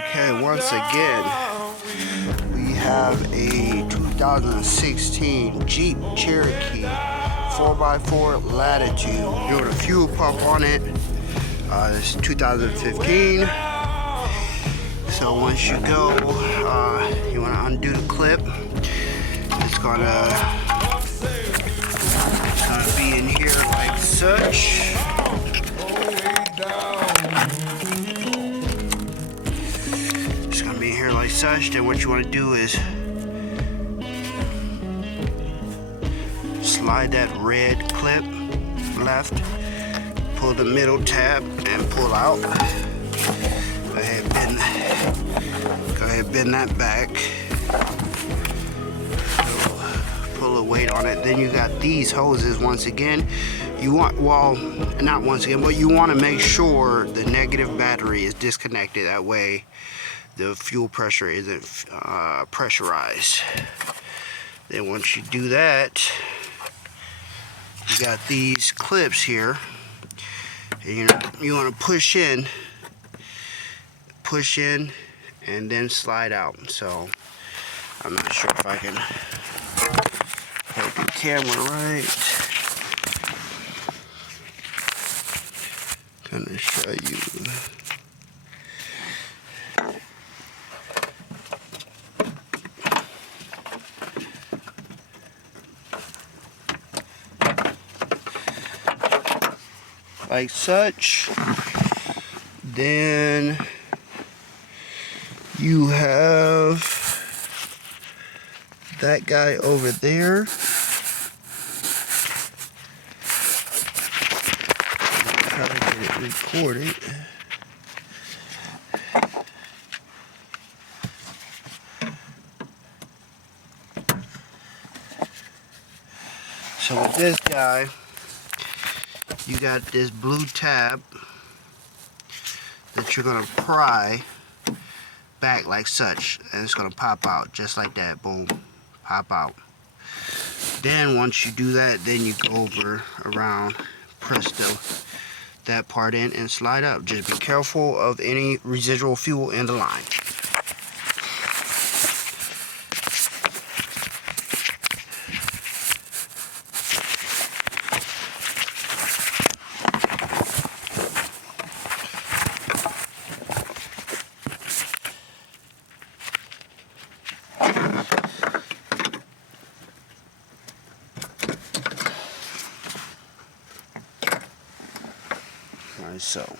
Okay, once again, we have a 2016 Jeep Cherokee 4x4 Latitude. Doing a fuel pump on it. This is 2015. So once you go, you want to undo the clip. It's gonna be in here like such. It's gonna be in here like such. Then what you want to do is slide that red clip left, pull the middle tab and pull out. Go ahead bend that back. Pull a weight on it. Then you got these hoses. Once again, you want, well, not once again, but you want to make sure the negative battery is disconnected. That way the fuel pressure isn't pressurized. Then once you do that, you got these clips here, and you want to push in and then slide out. So I'm not sure if I can hold the camera right. Gonna show you. Like such. Then you have that guy over there. Try to get it recorded. So with this guy, you got this blue tab that you're gonna pry back like such, and it's gonna pop out just like that. Boom, pop out. Then once you do that, then you go over around, press that part in and slide up. Just be careful of any residual fuel in the line. Like so.